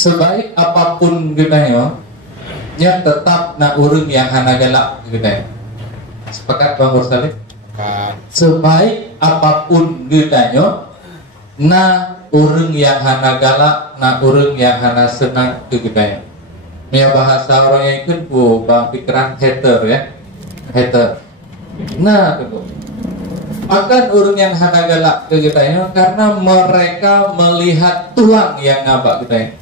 sebaik apapun genanya, nya tetap na urang yang hana galak genanya. Sepakat Bang Ursalih? Sebaik apapun genanya, na urang yang hana galak, na urang yang hana senang genanya. Mia bahasa orang yang ikut bang pikiran hater ya, hater. Nah, akan urang yang hana galak genanya karena mereka melihat tulang yang ngabak genanya.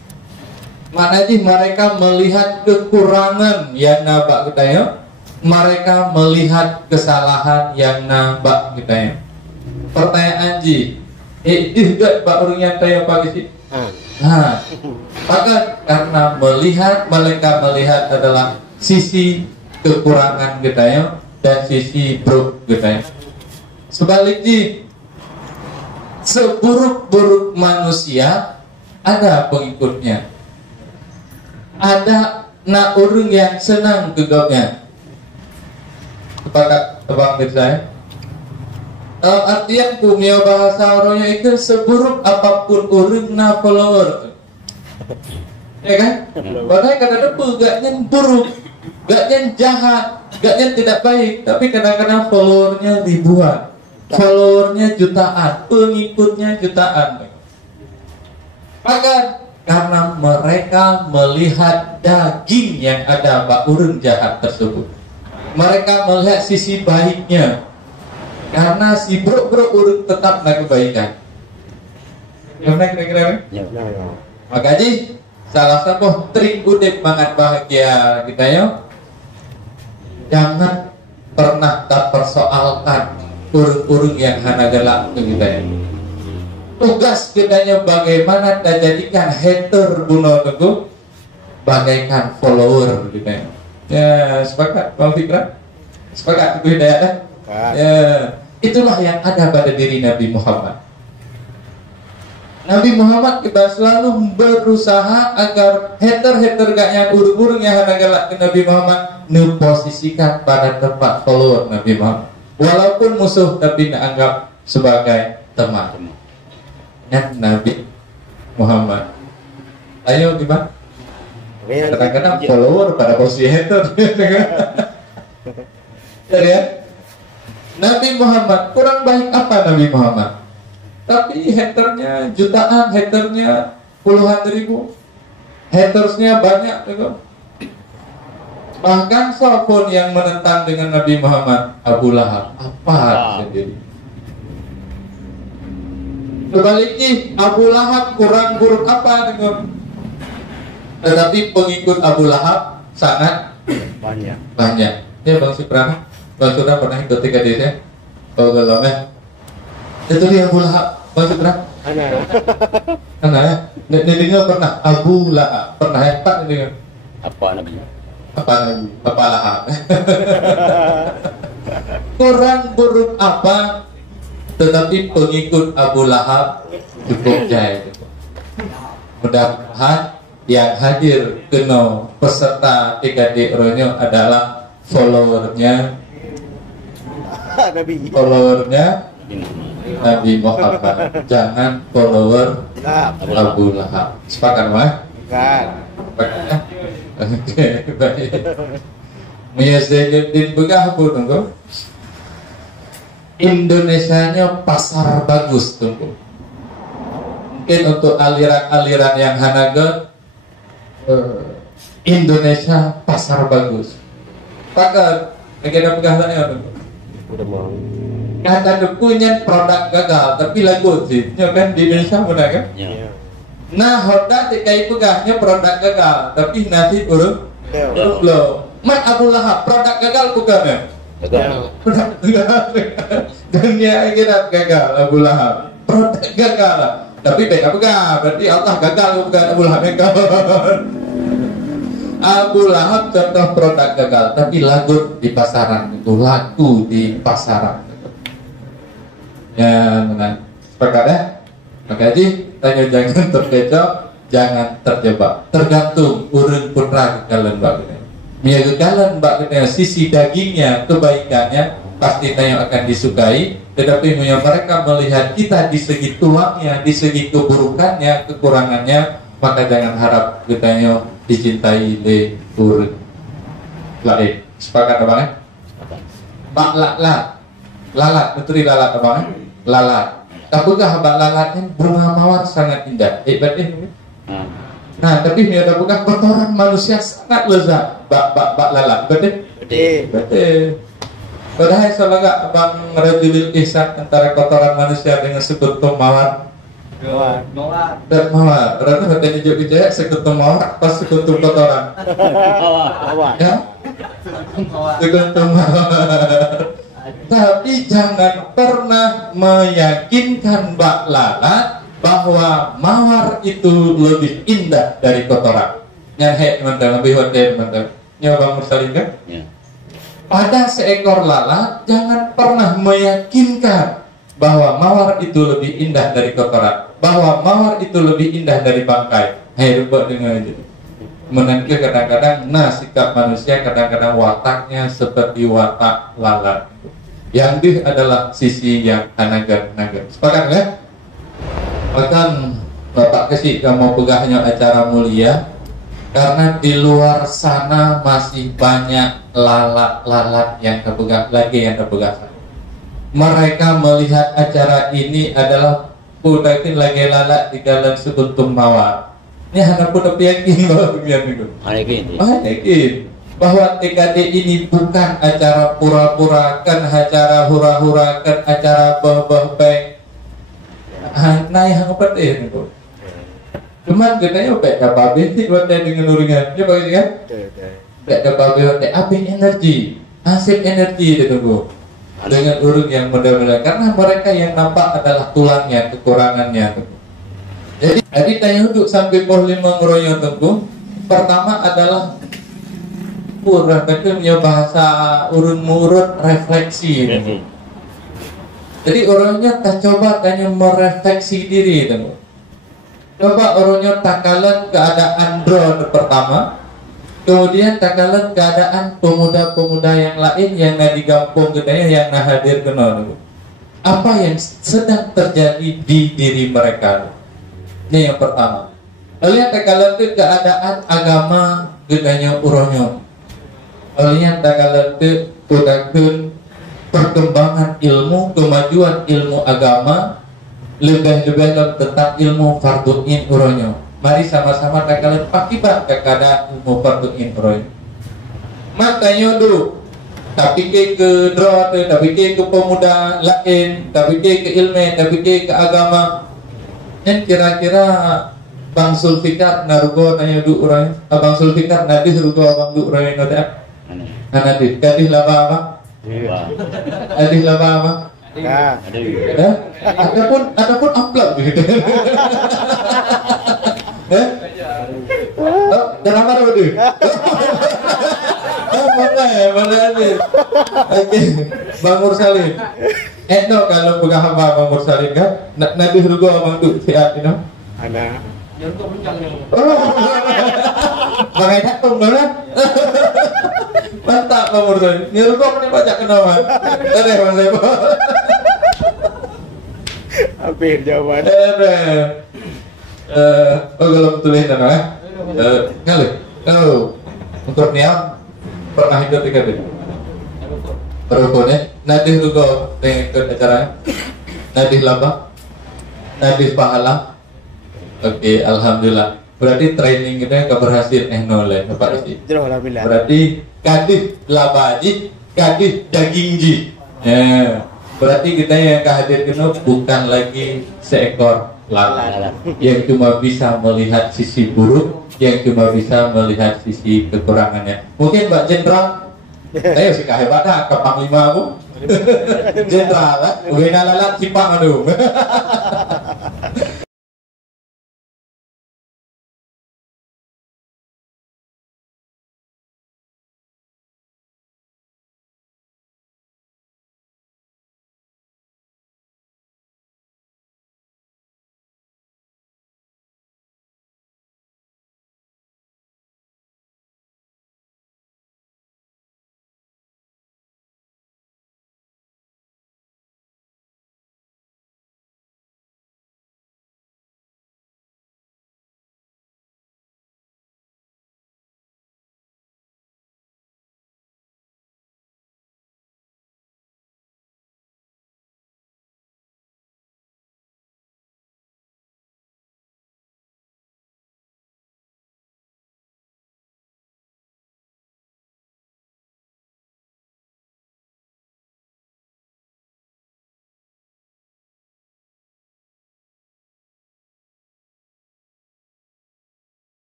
Maknanya mereka melihat kekurangan yang nabak kita ya, mereka melihat kesalahan yang nabak kita ya. Pertanyaan ji, juga pak urungnya tanya pagi sih. Nah, maka karena mereka melihat adalah sisi kekurangan kita ya dan sisi buruk kita ya. Sebaliknya, seburuk-buruk manusia ada pengikutnya. Ada na urang yang senang kegapnya. Sepakat tebang dari saya. Dalam artian kumia bahasa orangnya itu seburuk apapun urang na follower. Ya kan? Padahal kadang-kadang gaknya buruk, gaknya jahat, gaknya tidak baik, tapi kadang-kadang followernya ribuan, followernya jutaan, pengikutnya jutaan. Maka karena mereka melihat daging yang ada pada urang jahat tersebut, mereka melihat sisi baiknya. Karena si bro urang tetap nak kebaikan. Gimana kira-kira? Ya. Makanya salah satu trik udip banget bahagia kita ya, jangan pernah tak persoalkan urang-urang yang hana galak kita ya. Tugas kitanya bagaimana kita jadikan hater bunuh teguh bagaikan follower gitu ya. Ya, sepakat Bang Fikra? Sepakat itu hidayah. Ya, itulah yang ada pada diri Nabi Muhammad. Nabi Muhammad kita selalu berusaha agar hater gaknya urung-urung yang hana galak ke Nabi Muhammad posisikan pada tempat follower Nabi Muhammad. Walaupun musuh tapi dianggap sebagai teman. Nabi Muhammad. Ayo gimana? Kadang-kadang follower pada posisi hater. Ya? Nabi Muhammad kurang baik apa Nabi Muhammad? Tapi haternya jutaan, haternya puluhan ribu, hatersnya banyak. Bahkan siapapun yang menentang dengan Nabi Muhammad, Abu Lahab, apa sendiri. Sebaliknya Abu Lahab kurang buruk apa dengan, tetapi pengikut Abu Lahab sangat banyak. Ya Bang Supran, Bang Supran pernah ikut tiga desa? Oh belum ya? Itu dia Abu Lahab, Bang Supran? Anak ya? Dengar pernah Abu Lahab pernah hebat dengar? Apa namanya? Apa Lahab? Kurang buruk apa? Tetapi pengikut Abu Lahab cukup jaya. Mudah-mudahan yang hadir kena peserta 3D Ronyo adalah followernya Nabi Muhammad. Jangan follower Abu Lahab. Sepakat mah? Sepakat. Oke, baik. Miyazdin begah pun tunggu. Indonesianya pasar bagus tunggu. Mungkin untuk aliran-aliran yang hanaga Indonesia pasar bagus. Pakai negara pegasannya tunggu. Udah mau. Kata punya produk gagal tapi lagu sih. Kan di Indonesia mana kan? Ya. Nah, Honda TKI pegahnya produk gagal tapi nasib urung loh. Mat Abu Lahab produk gagal bukan ya? Gagal. Dunia akhirat gagal Abu Lahab. Produk gagal. Tapi baik apa berarti Allah gagal bukan Abu Lahab gagal. Abu Lahab contoh produk gagal tapi lagu di pasaran itu laku di pasaran. Ya benar. Sepakat ya? Maka tanya jangan terkecoh, jangan terjebak. Tergantung urun putra kekalian mbak. Mia kekalian mbak sisi dagingnya, kebaikannya pasti tanya akan disukai. Tetapi mereka melihat kita di segi tulangnya, di segi keburukannya, kekurangannya, maka jangan harap kitanya dicintai oleh urut lain. Sepakat abang ya? Bak lalat, betul lalat abang ya? Lalat. Apakah bak lalatnya bunga mawar sangat indah. Hebat Nah, tapi ini ada bukan kotoran manusia sangat lezat. Bak lalat, betul? Betul. Padahal salah gak abang rajulil ihsan antara kotoran manusia dengan sekutu mawar. Dan mawar. Berarti hati hijau bijaya sekutu mawar pas sekutu kotoran. Ya? Sekutu mawar. Tapi jangan pernah meyakinkan bak lalat bahwa mawar itu lebih indah dari kotoran. Nyahek teman-teman, lebih hotel teman-teman. Bang Mursalin kan? Ya. Pada seekor lalat jangan pernah meyakinkan bahwa mawar itu lebih indah dari kotoran, bahwa mawar itu lebih indah dari bangkai. Hei, lupa dengan itu. Menanti kadang-kadang, sikap manusia kadang-kadang wataknya seperti watak lalat. Yang itu adalah sisi yang anagan-anagan. Sepakat ya? Bahkan Bapak kasih kamu pegahnya acara mulia, karena di luar sana masih banyak lalat-lalat yang terpegang lagi yang terpegang. Mereka melihat acara ini adalah pudakin lagi lalat di dalam sekuntum mawar. Ini anak pun yakin bahwa yakin bahwa TKD ini bukan acara pura-purakan, acara hura-hurakan, acara beh-beh. Nah, yang apa itu? Cuman katanya pek dapat bensin buat dengan uringan. Dia pakai kan? Pek dapat bensin, apa energi, hasil energi ditunggu dengan urut yang benar-benar. Karena mereka yang nampak adalah tulangnya, kekurangannya. Jadi tanya untuk sampai poh 5 ngeroyo tunggu. Pertama adalah pura, itu punya bahasa urun murut refleksi. Jadi orangnya tak coba tanya merefleksi diri tunggu. Coba orangnya takalan keadaan drone pertama, kemudian takalan keadaan pemuda-pemuda yang lain yang di kampung gedenya yang hadir ke nol. Apa yang sedang terjadi di diri mereka? Ini yang pertama. Lalu yang takalan itu keadaan agama gedenya uronyo. Lalu yang takalan itu udahkan perkembangan ilmu, kemajuan ilmu agama, lebih-lebih tentang ilmu fardu'in uronyo. Mari sama-sama takalan pakibat kepada ilmu fardu'in uronyo. Makanya dulu tapi ke draw, tapi ke pemuda lain, tapi ke ilmu, tapi ke agama. Yang kira-kira Bang Sulfikar narugo tanya du uronyo. Abang Sulfikar nadih rugo abang du uronyo noda. Nadih kadih laba apa? Nadih laba apa? Adapun amplop gitu. Drama dulu. Mana ni? Oke, Bang Mursalin. No kalau pegang hamba Bang Mursalin kan, nabi rugo abang tu siap ini. Ada. Yang tu puncak ni. Bagai tak pun mana? Mantap Bang Mursalin. Ni rugo ni baca kenawan. Ada Bang Sebo. Hampir jawaban. Kalau tulis nama, kalau untuk niat pernah ikut tiga perubahannya. Nadih juga ikut acaranya. Nadih laba, nadih pahala. Oke, alhamdulillah. Berarti training kita keberhasil noleh, apa sih? Berarti kadih labaji, kadih dagingji. Berarti kita yang kehadir kena bukan lagi seekor lalat yang cuma bisa melihat sisi buruk, yang cuma bisa melihat sisi kekurangannya. Mungkin Mbak Jenderal, saya sih hebat ke Panglima aku. Jenderal, wena lalat cipang aduh.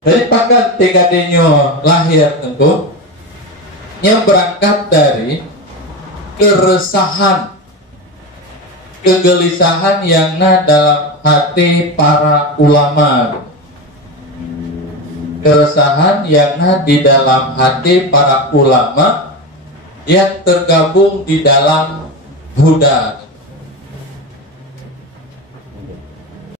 Jadi pakat TKD-nya lahir tentu yang berangkat dari keresahan, kegelisahan yang ada dalam hati para ulama. Keresahan yang ada di dalam hati para ulama yang tergabung di dalam Buddha.